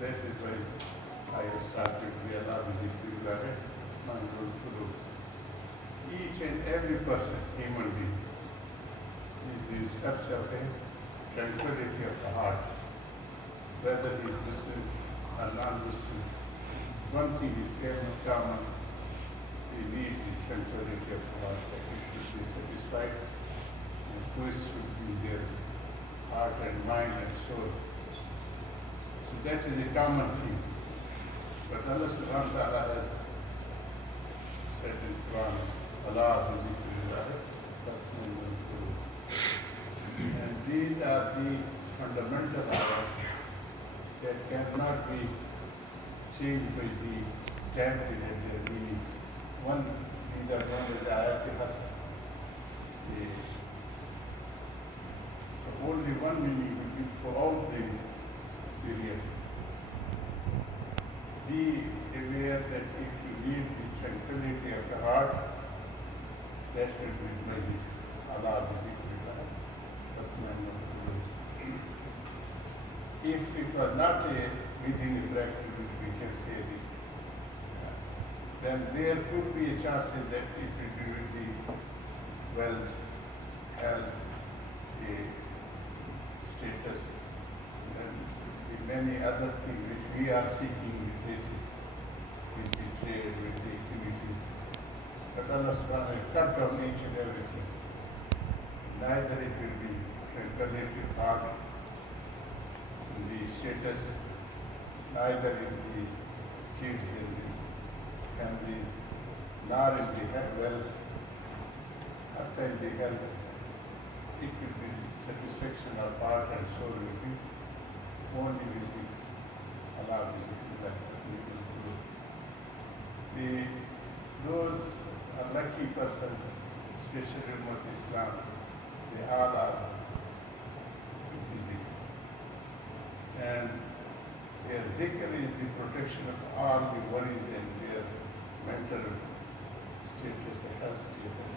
that is why I have started the Allah Zikri Planet, Manzul Kulu. Each and every person, human being, is in search of a tranquility of the heart, whether he is Muslim or non-Muslim. One thing is common, he needs the tranquility of the heart, that he should be satisfied, and peace should be in their heart and mind and soul. So that is a common thing. But Allah subhanahu wa ta'ala has said in Quran, Allah and these are the fundamental ayahs that cannot be changed by the template and their meanings. These are known as ayat hasr. So only one meaning will be throughout the periods. Be aware that if you need the tranquility of the heart, that will be Masjid. Allah if it was not within the practice which we can say this, then there could be a chance that it will be with the wealth, health, the status, and the many other things which we are seeking in places, with the trade, with the activities. But Allah subhanahu wa ta'ala cut down each and everything. Neither it will be tranquility of heart in the status, neither in the kids in the families, nor in the wealth, after in the health. It will be satisfaction of heart and soul will be only music, Allah music that we will do. Those are lucky persons, especially in Islam, they all are busy. And their zikr is the protection of all the worries and their mental status, health status.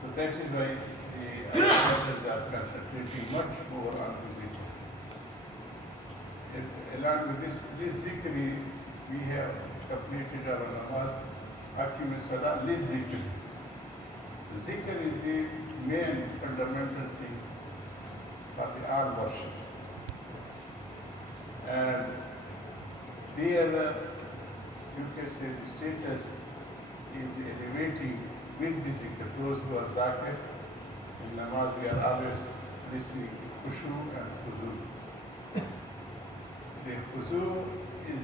So that is why the brothers are concentrating much more on the zikr. Along with this zikr, we have completed our namaz, Hakim Salah, this zikr. So zikr is the main fundamental thing for the all worships. And there, you can say the status is elevating with the zikr. Those who are zakir, in namaz we are always listening to khushu and khuzu. The khuzu is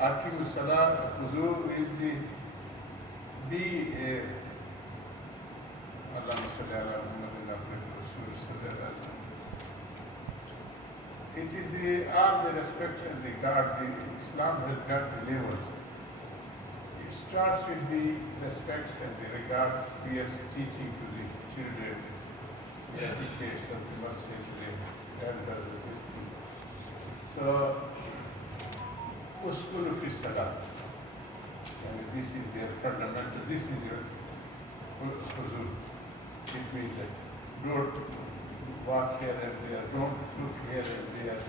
Akim Salah, khuzu is the Allahumma salli ala Muhammadin abdihi wa rasulih sallallahu alaihi wasallam. It is all the respect and regard. Islam has got the levels. It starts with the respects and the regards we are teaching to the children, the educates of the Masjid, the elders of this thing. So, uskunu fi salah. And this is their fundamental, this is your huzur. It means that don't walk here and there, don't look here and there,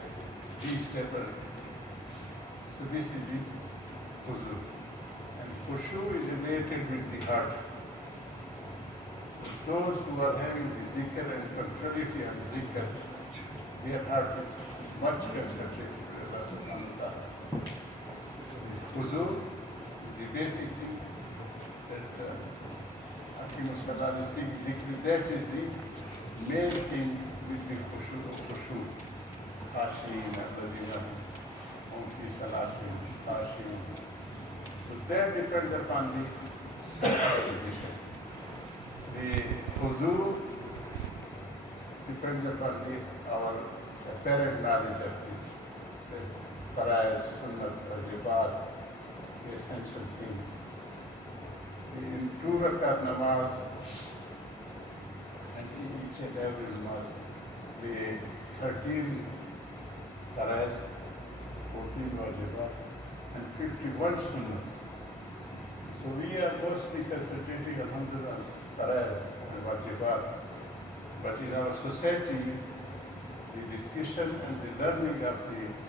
be stable. So this is the huzur. And khushu is related with the heart. So those who are having the zikr and contrariety of zikr, their heart is much concentrated with Allah subhanahu wa ta'ala. Huzur, the basic thing that Hakim Salah is zikr, that is the main thing with the khushu, khashin, alladhina hum fi salatin, khashin. So that depends upon the zikr. The huzur depends upon our apparent knowledge of this, the faraiz, sunnat, ribat, the essential things. In 2 rakat namaz, and in each and every namaz, the 13 faraiz, 14 wajibat, and 51 sunnat. So we are mostly concentrating on faraiz and wajibat. But in our society, the discussion and the learning of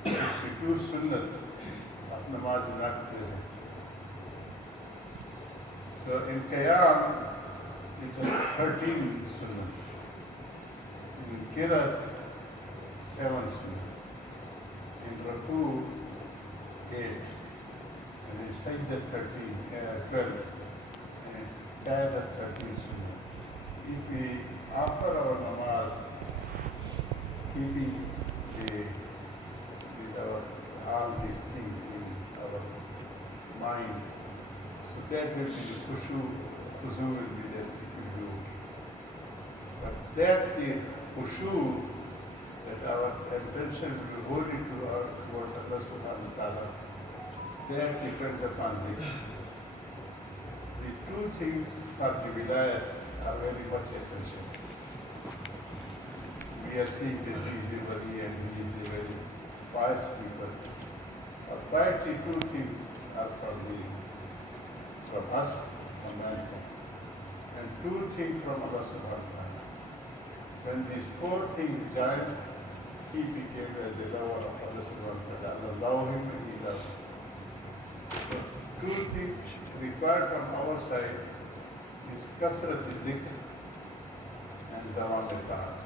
the two sunnat of namaz is not present. So in Qiyam, it is 13 sunnat. In Kirat, 7 sunnat. In Raku, 8. And in Sajda, 12. And Qiyada, 13 sunnat. If we offer our namaz, keeping with all these things in our mind, so that will be the khushu will be there if we do. But that the khushu, that our intention will be holy towards Allah subhanahu wa ta'ala, that depends upon zikr. The two things for the wilayat are very much essential. We are seeing that he is a wali and he is a very pious people. But piety, two things are from us, from mankind, and two things from Allah subhanahu wa ta'ala. When these four things died, he became as the lover of Allah subhanahu wa ta'ala. Love him and he loves him. So two things required from our side is kasrat zikr and dawam al-ta'at.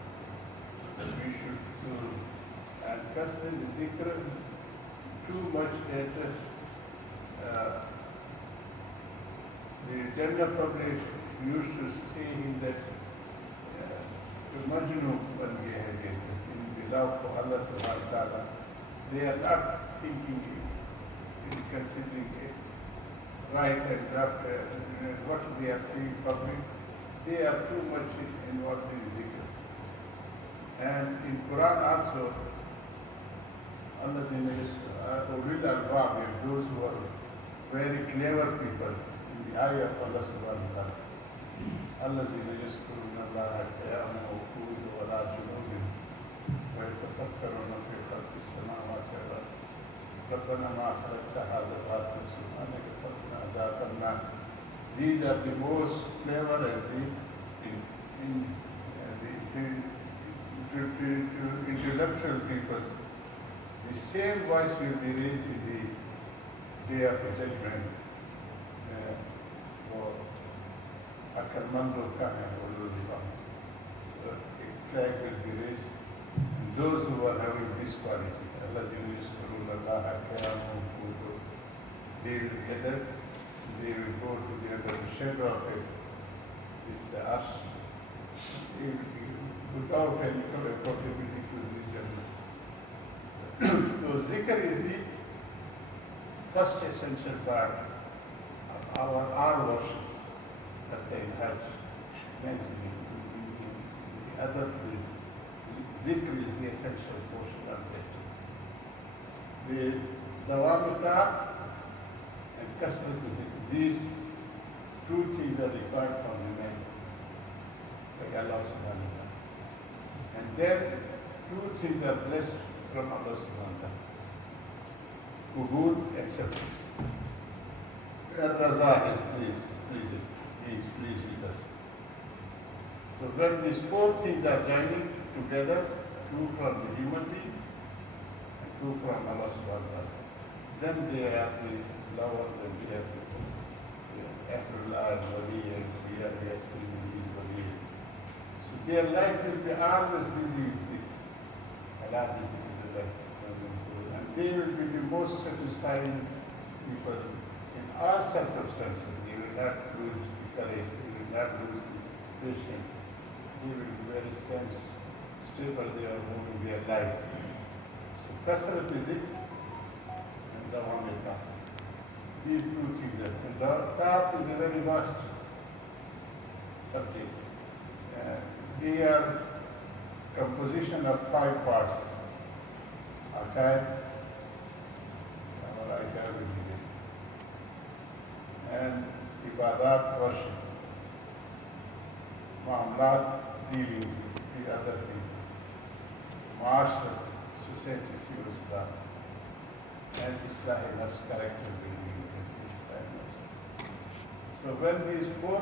We should do, and kasrat zikr too much that the general public used to say that Majnu ban gaya hai, in the love for Allah subhanahu wa ta'ala, they are not thinking, considering right and left, what they are saying public. They are too much involved in zikr. And in Quran also, Allah Ulil Albab, those who are very clever people in the eye of Allah subhanahu wa ta'ala. Allah يذكرون الله قياما وقعودا وعلى جنوبهم ويتفكرون في خلق السماوات والارض ربنا ما خلقت هذا باطلا سبحانك فقنا عذاب النار. These are the most clever and the intellectual people. The same voice will be raised in the day of judgment. Akarmando Kane or so a flag will be raised. And those who are having this quality, Allah they will gather, they will go to the under the shadow of this arsh. They will be without any possibility to reach Allah. So zikr is the first essential part of our worship. That they have mentioned in the other fields. Zikr is the essential portion of it. The dawamita and kasrat zikr, these two things are required from the man by Allah subhanahu wa ta'ala. And then two things are blessed from Allah subhanahu wa ta'ala. Qubul, acceptance. Raza is pleased. He is pleased with us. So when these four things are joining together, two from the human being and two from Allah subhanahu wa ta'ala, then they are the lovers and they are the Ahlullah and Wali and we are seeing these Wali. So their life will be always busy with zikr. Allah is in the life. And they will be the most satisfying people in all circumstances. They will not lose courage, they will not lose patience, they will be very stable, they are moving their life. So kasrat is it, and dawam al-ta'at. These two things are, and ta'at is a very vast subject. They are composition of 5 parts. Aqaid, our ideology, and ibadat, worship, muamalat, dealing with the other things, muashrat, society, civil Islam, and Islamic nafs, character building, so when these 4,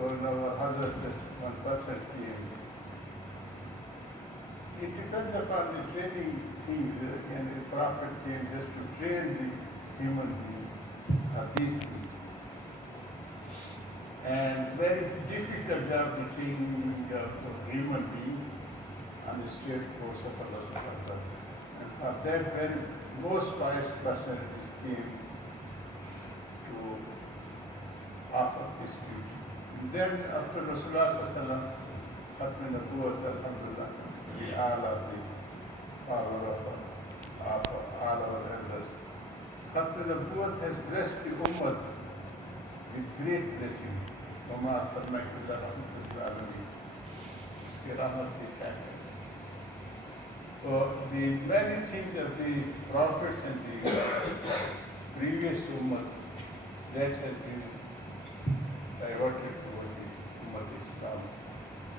our Hazrat, one person came it depends upon the training things, and the Prophet came just to train the human being of these things. And very difficult job the training of a human being on the straight course of Allah subhanahu wa ta'ala. And for that very most wise personalities came to offer this duty. And then after Rasulullah sallallahu alaihi wasallam, Khatm Nabuwwat, alhamdulillah, we all are the followers of all our elders. Khatm Nabuwwat has blessed the Ummah with great blessing. وما أرسلناك إلا رحمة للعالمين. उसकी रहमत थी क्या है? So the many things of the prophets and the previous ummah that has been diverted towards the ummah of Islam.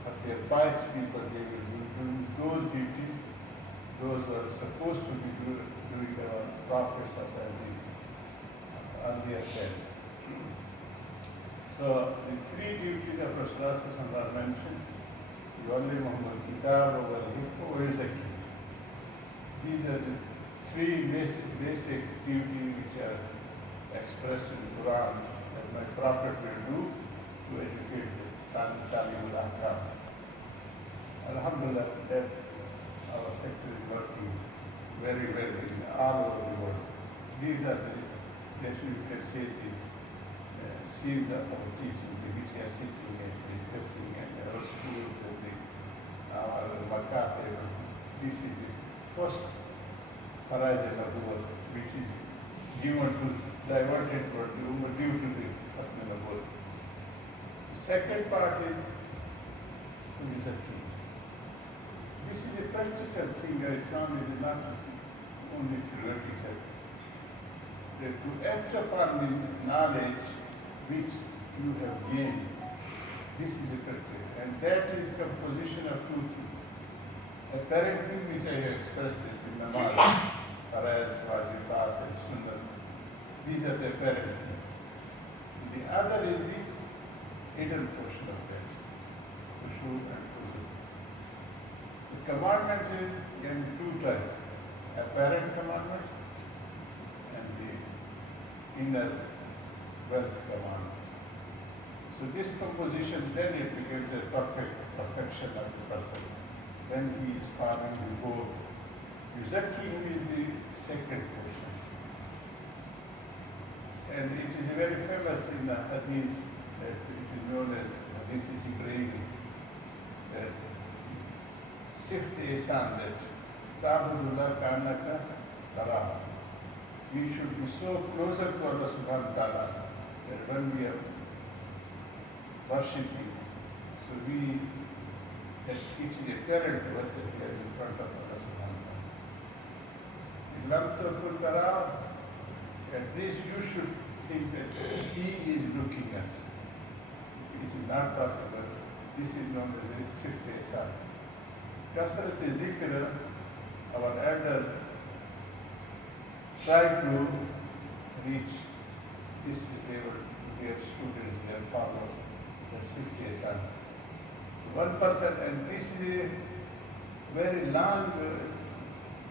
But their pious people, they will be doing those duties, those were supposed to be doing the prophets of the earlier time. So the three duties of Rasulullah are mentioned. يعلمهم الكتاب والحكمة ويزكيهم. These are the three basic duties which are expressed in the Quran that my Prophet will do to educate the Talim al-Ahkam. Alhamdulillah, that our sector is working very well in all over the world. These are the, as you can say, the scenes of our teaching, which we are sitting and discussing, and our schools and our makatib. This is the first horizon of the world, which is given to diverted for due to the Khatm Nabuwwat. The second part is king. This is a practical thing. Islam is not only theoretical. To act upon the knowledge which you have gained, this is a practice. And that is composition of two things. Apparent thing which I have expressed in namaz, faraz, wajibat, and sunnah. These are the apparent things. The other is the hidden portion of that, khushu and khushu. The commandment is in two types: apparent commandments and the inner wealth commandments. So this composition, then it becomes a perfection of the person. Then he is following the both. Yuzakkihim is the second portion. And it is very famous in the hadith that it is known as hadith Jibreel, that sift ihsan, that ta'budullah ka'annaka tarahu. We should be so closer to Allah subhanahu wa ta'ala that when we are worshipping, so that it is apparent to us that we are in front of Allah subhanahu wa ta'ala. At least you should think that He is looking us. It is not possible. This is known as a sift ihsan. Kasrat zikr, our elders try to reach this level to their students, their followers, their sift ihsan. One person, and this is a very long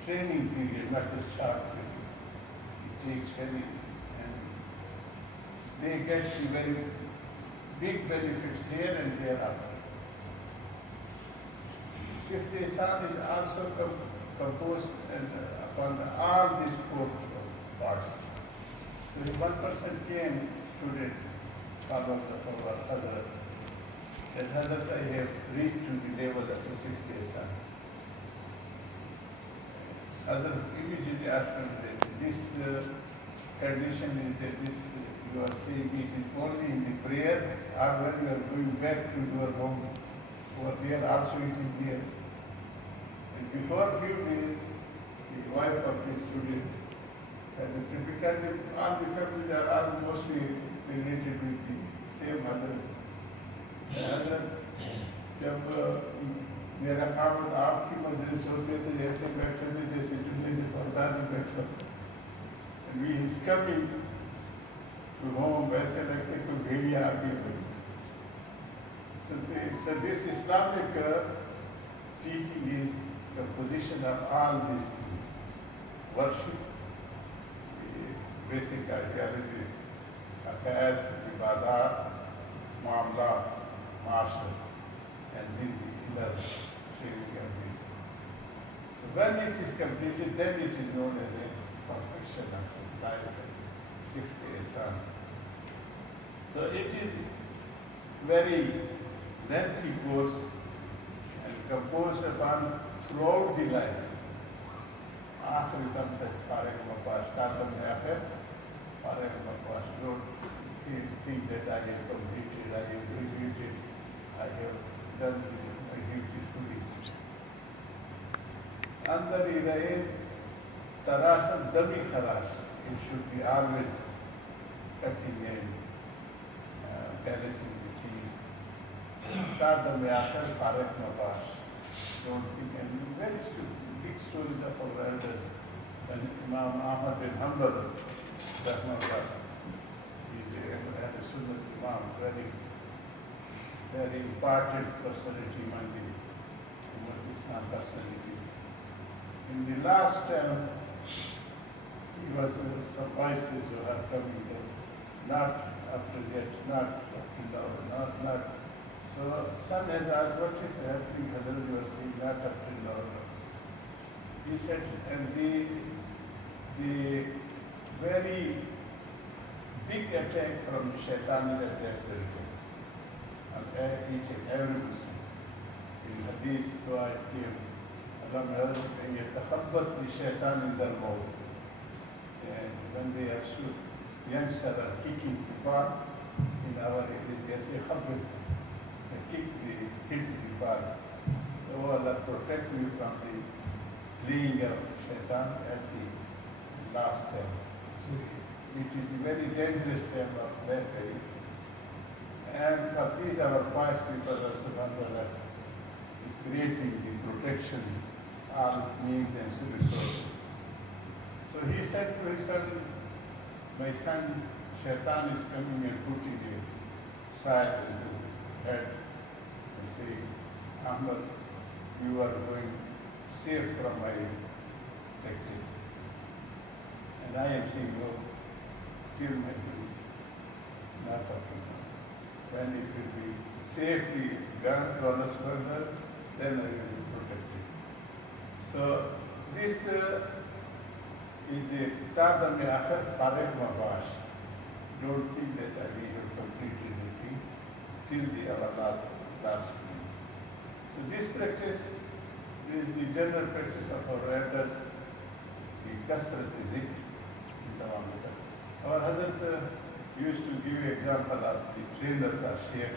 training period, not just short period. It takes very, and they get very big benefits here and hereafter. Sift ihsan is also composed upon all these four parts. So if one person came to the father of our Hazrat, that Hazrat, I have reached to the level of the sift ihsan. Hazrat immediately asked me that this condition is that this you are saying it is only in the prayer, or when you are going back to your home, or there also it is there. And before a few days, the wife of the student, and typically all the families are all mostly related with the same mother. जब मेरा काम आपकी मजलिस होती है तो जैसे बैठे थे जैसे जुम्मे के पर्दा में बैठा, and he is coming to home वैसे लगते कोई भेड़िया आती है. So this Islamic teaching is position of all these things. Worship, the basic ideology, aqaid, ibadat, muamalat, marshal, and then the inner training of this. So when it is completed, then it is known as a perfection of life and safety ihsan. So it is very lengthy course and composed upon throughout the life. आखिरी दम तक फारिग मबाश तालम में आखिर फारिग मबाश don't think that I have completed, I have graduated, I have done my duty fully. अंदर ही रहे तराश दमी खराश. It should be always cutting and balancing the keys. तालम में आखिर फारिग मबाश. Don't think and very big stories of our elders. And Imam Ahmad bin Hanbal, Rahmahullah, is a Sunnah Imam, very important personality among the Ummah Islam personalities. In the last term, he was some voices who are coming there, not up to yet, not up to now, not. So son has asked, what is happening? Hazrat was saying, not up to now. He said, and the very big attack from Shaitan is at that very time. On each and every Muslim. In Hadith, dua it came, Allah يتخبط للشيطان عند الموت. And when they are shoot, youngsters are kicking the ball, in our area, they say, khabbat. They hit the ball. So Allah protect me from the playing of Shaitan at the last term. So it is a very dangerous term of that day. And for these our pious people, Allah subhanahu wa ta'ala is creating the protection, all means and resources. So he said to his son, my son, Shaitan is coming and putting a side in his head and saying, Ahmad, you are going safe from my practice. And I am saying, no, till my truth, not up to now. When it will be safely gone to Allah's further, then I will be protected. So this is a Tardam Akhir Farid Mabash. Don't think that we have completed the thing till the our last meal. So this practice is the general practice of our elders, the Kasrat Zikr in Tawamita. Our Hazrat used to give example of the trainers or sheikh.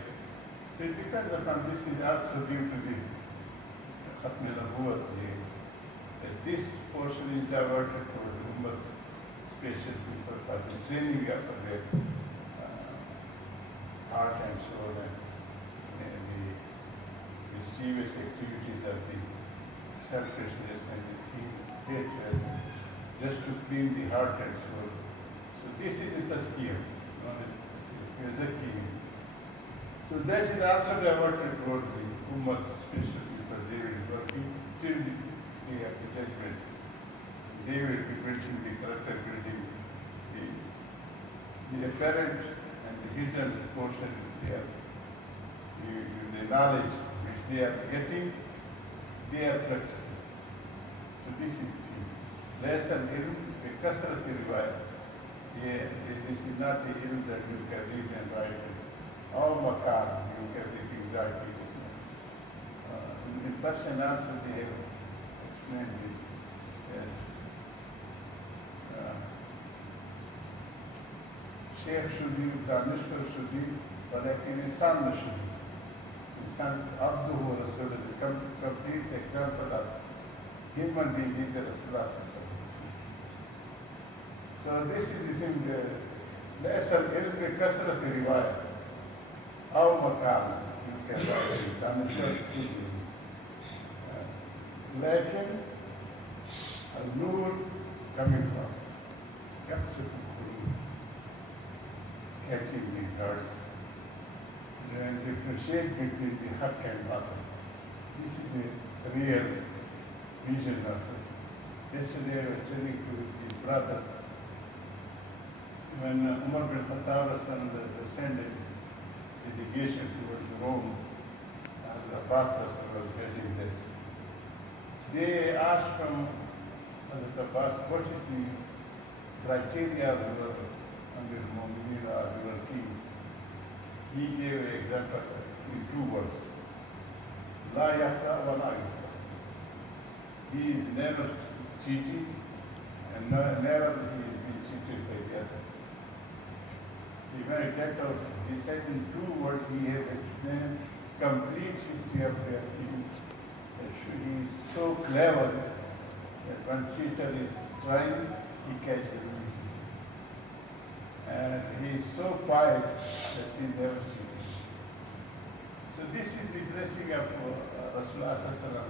So it depends upon this is also due to the Khatm al-Nubuwwat, that this portion is diverted for the Ummah, special people for the training of their heart and soul and the mischievous activities of the selfishness and the hatred, just to clean the heart and soul. So this is the tazkiyah, so that is also diverted toward the Ummah, especially because they will be working till the day of the judgment. They will be building the character building, the apparent and the hidden portion there. The knowledge which they are getting, they are practicing. So this is the thing. Lesson ilm bi kasrat riwayat. This is not the ilm that you can read and write. All makar, you can read exactly. In Persian also they have explained this. Sheikh should be, Danishwar should be, but in insan should be. Insan Abduhu Rasul is a complete example of human being, the Rasulullah. So this is the thing, lesson ilm bi kasrat riwayat. Aw makam, you can write it, Danishwar should be. Latin, al-nur coming from, catching the birds, and differentiate between the haqq and batil. This is a real vision of it. Yesterday I was telling to his brother, when Umar bin Khattab sent a delegation towards Rome, and the Abbas was heading that. They asked from Hazrat Abbas, what is the criteria of your Amir Mu'mineen or your king? He gave an example in 2 words. La yafta wa la yafta. He is never cheating and never he is being cheated by the others. He very out. He said in 2 words he has explained complete history of their king. He is so clever that when cheater is trying, he catches him. And he is so pious that he never cheats. So this is the blessing of Rasulullah sallallahu alaihi wasallam,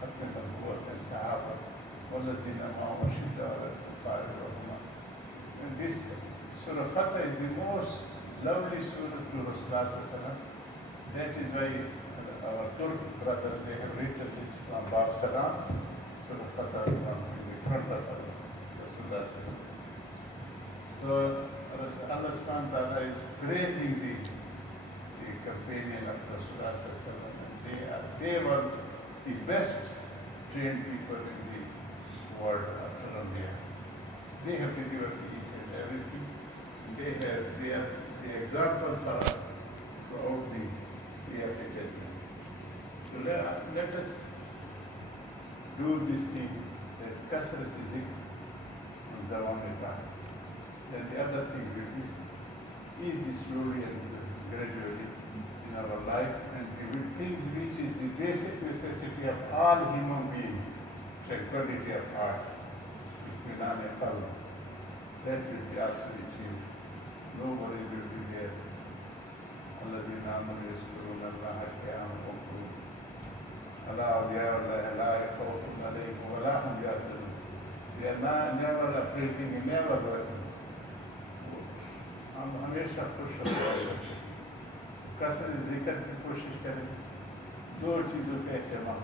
Khatm al-Nubuwwat and Sahaba, وَالَّذِينَ مَعَهُ أَشِدَّاءُ عَلَى الْكُفَّارِ رُحَمَاءُ. And this Surah Fatah is the most lovely surah to Rasulullah sallallahu alaihi wasallam. That is why our Turk brothers, they have written it from Bab Salam, Surah Fatah in the front of Rasulullah sallallahu alaihi wasallam. So Allah subhanahu wa ta'ala is praising the companion of Rasulullah sallallahu alaihi wasallam. They were the best trained people in the world after India. They have delivered each and everything. They are the example for us throughout the created. So let us do this thing, that kasrat zikr on the one time. Then the other thing will be easy, slowly and gradually in our life, and we will things which is the basic necessity of all human beings, tranquility of heart, itminan qalb. That will be also achieved. Nobody will be there. الذين آمنوا يذكرون الله قياما وقعودا ألا أولياء الله لا خوف عليهم ولا هم يحزنون. They are never afraid, never worried. हम हमेशा खुश रहते हैं। कसरत जिक्र की कोशिश करें। 2 चीज़ों के एहतमाम।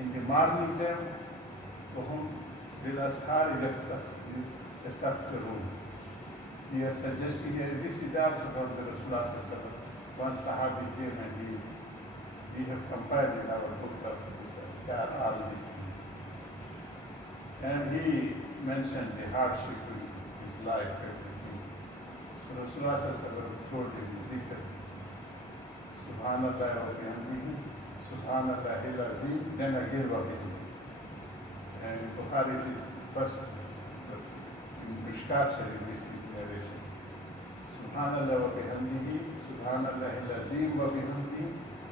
In the morning time, तो हम बिलासहार यस्तग़फ़िरून. We are suggesting here, this is also about the Rasulullah sallallahu alaihi wasallam. One Sahabi came and we have compiled in our book of this Askar, all these things. And he mentioned the hardship in his life, everything. So Rasulullah sallallahu alaihi wasallam told him the zikr, Subhanallah wa bihamdihi, Subhanallah al-Azim, then again wa bihamdihi. And Bukhari is first, in Mishkat Sharif, this is narration. Subhanallah wa bihamdihi, Subhanallah al-Azim wa bihamdihi,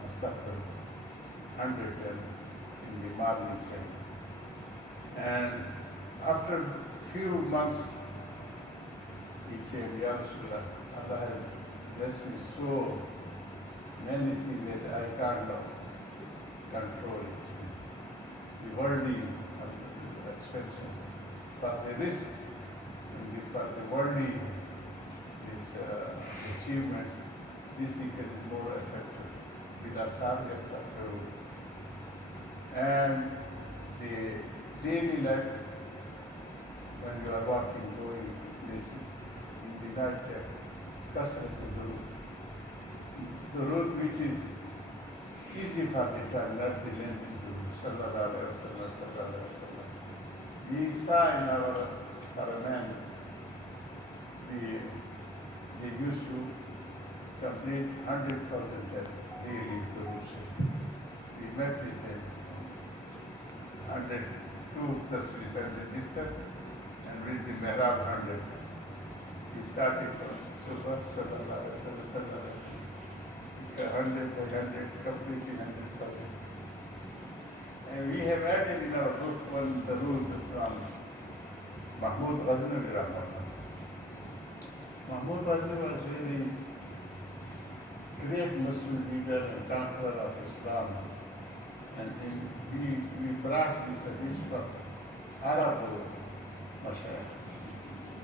astaghfirullah. 100 in the morning time. And after few months, he came, Ya Rasulullah, Allah has blessed me so many things that I can't control it. The worldly expenses, for the risk, for the worldly achievements, this zikr is more effective. With asar, and the daily life, when you are walking, going places, in the night, kasrat is the road which is easy for the time, not the lengthy road. Sallallahu alaihi wasallam, sallallahu alaihi wasallam. We saw in our Paraman, they used to complete 100,000 daily devotion. We met with them, 102 tasbihs and registered, and with the Mihrab 100. We started from Subha, sallallahu alaihi wasallam, 100 by 100, completely 100,000. And we have added in our book one the rule from Mahmud Ghaznavi Rahmatullah. Mahmud Ghaznavi was really great Muslim leader and conqueror of Islam. And we brought this hadith from Arab Mashayikh.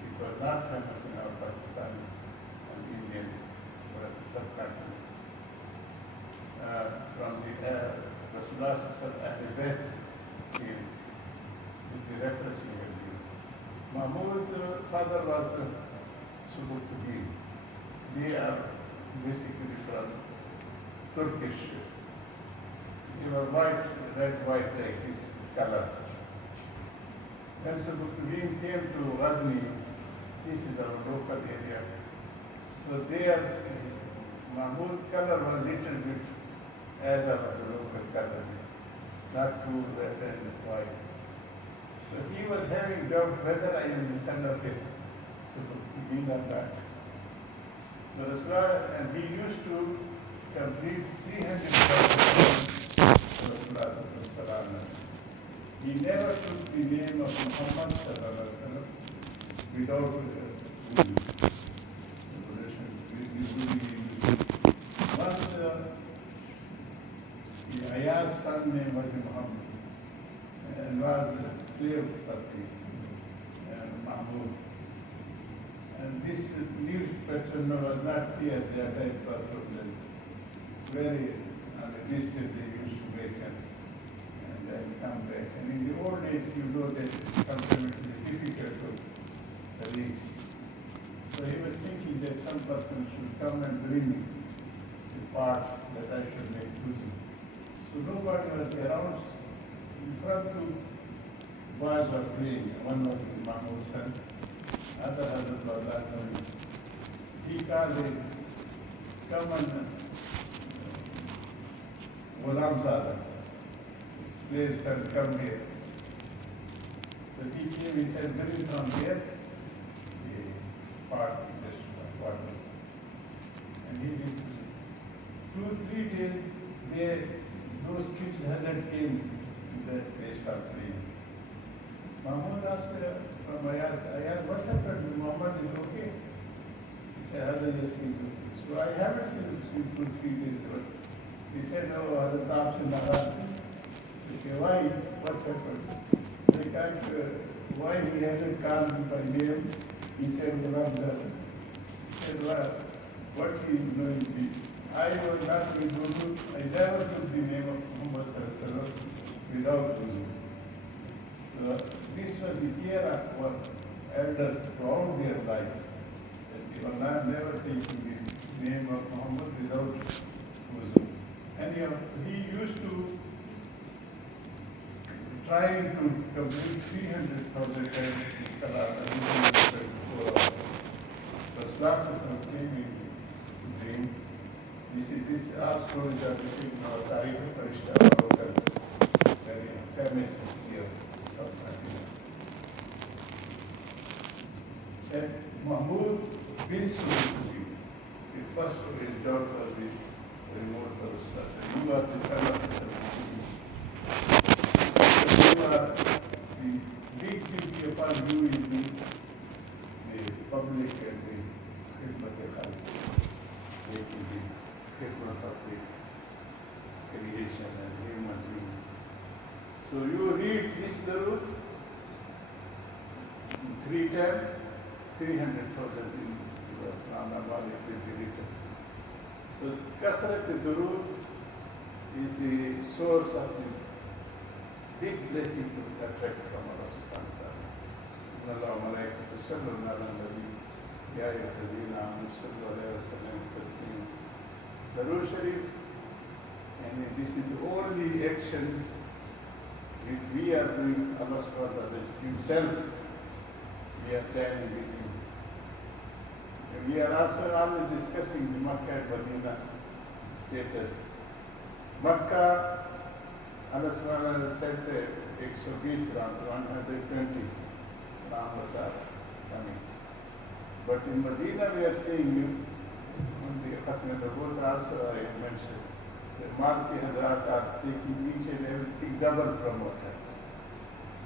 It was not famous in our Pakistani and Indian subcontinent. From the Rasulullah Ahl Bayt came with the reference we have given. Mahmud's father was Subukuddin. They are basically from Turkish. They were white, red, white, like this colors. When Subukuddin came to Ghazni, this is our local area. So there, Mahmud color was little bit as our local color, not too red and white. So he was having doubt whether I am the son of it. Subukuddin or not. So Rasulullah, and he used to complete 300,000 Rasulullah. He never took the name of Muhammad without once Ayaz's son name was Muhammad and was a slave of the Mahmud. And this new pattern was not here, their type of problem. Very on a distance they used to make and then come back. And in the old days, you know that sometimes it is difficult to reach. So he was thinking that some person should come and bring the part that I should make Muslim. So nobody was around. In front two boys were playing. One was Mahmud's son, other Hazrat was not knowing. He called him, come and Ghulam Zada, slave son, come here. So he came, he said, bring from here the part, this part. And he did 2-3 days, those kids hasn't came to that place for playing. Muhammad asked from Ayaz, what happened? Muhammad is okay. He said, Hazrat, yes, he is okay. So I haven't seen him for 3 days. But he said, oh, Hazrat, aap se naraj. Okay, why? What happened? They can't, why he hasn't called me by name? He said, Ghulam Zada. He said, well, what he is knowing me? I was not with Wudu. I never took the name of Muhammad without Wudu. So this was the era what elders throughout their life. That they were not never taking the name of Muhammad without Wudu. And he used to try to complete 300,000 times the Salah and 24 hours. The classes came in the dream. This our stories are written in our Tariq Farishta, our local, very famous history of South Africa. Said Mahmud bin Subukuddin, the first of his daughter, the remote Farishta. You are the son of the You are the big duty upon you is the public and the khidmat of the creation and human being. So you read this Darud 3 times, 300,000 in the Quran will be written. So Kasrat Darud is the source of the big blessing to attract from Allah subhanahu wa ta'ala. Allah malaikatu sallallahu ala nabi ya ayyuhallazina amanu sallu alayhi wa sallam taslima. Darud Sharif, and this is the only action which we are doing, Allah subhanahu wa ta'ala himself, we are trying with him. And we are also always discussing the Makkah and Medina status. Makkah, Allah subhanahu wa ta'ala said that 120 around 120 Ram Bazar coming. But in Medina we are seeing on the Khatm al-Darud also I mentioned that Malki Hazrat are taking each and everything double from Makkah.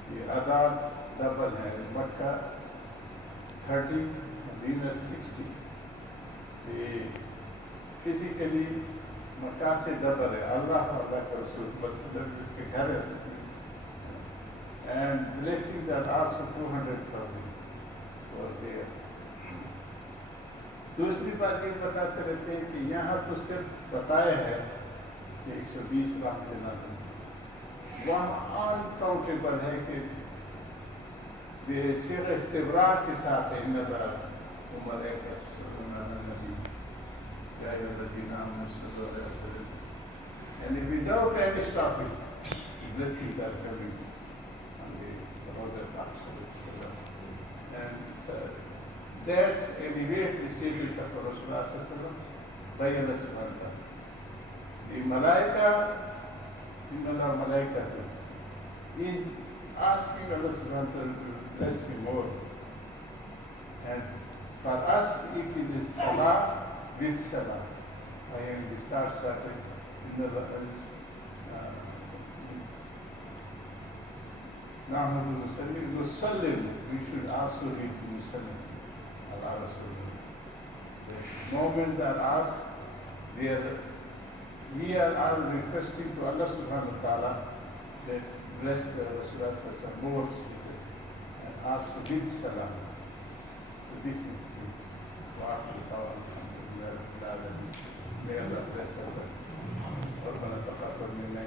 The Adab double hai, Makkah 30, Medina 60. The physically Makkah se double hai, Allah ka Rasul, Masjid uske ghar hai. And blessings are also 200,000 for there. दूसरी बात ये बताते रहते हैं कि यहाँ तो सिर्फ बताया है कि 120 लाख देना है, one uncountable hated بصيغة استمرار تساق النبأ وملائكة يصلون على النبي يا أيها الذين آمنوا صلوا عليه وسلموا. And without any stopping, blessings are coming on the Rosal Parks. And so that elevate the status of Rasulullah by Allah subhanahu wa ta'ala. The Malaika, Nimra Malaika, is asking Allah subhanahu wa ta'ala to bless him more. And for us, it is Salah with Salah. I am the start started in the Nahmadu Musallim, we should also read Musallim. Allah Rasulullah. The moments are asked, we are all requesting to Allah subhanahu wa ta'ala that bless the Rasulullah more and also with salam. So this is the what we call may Allah bless us.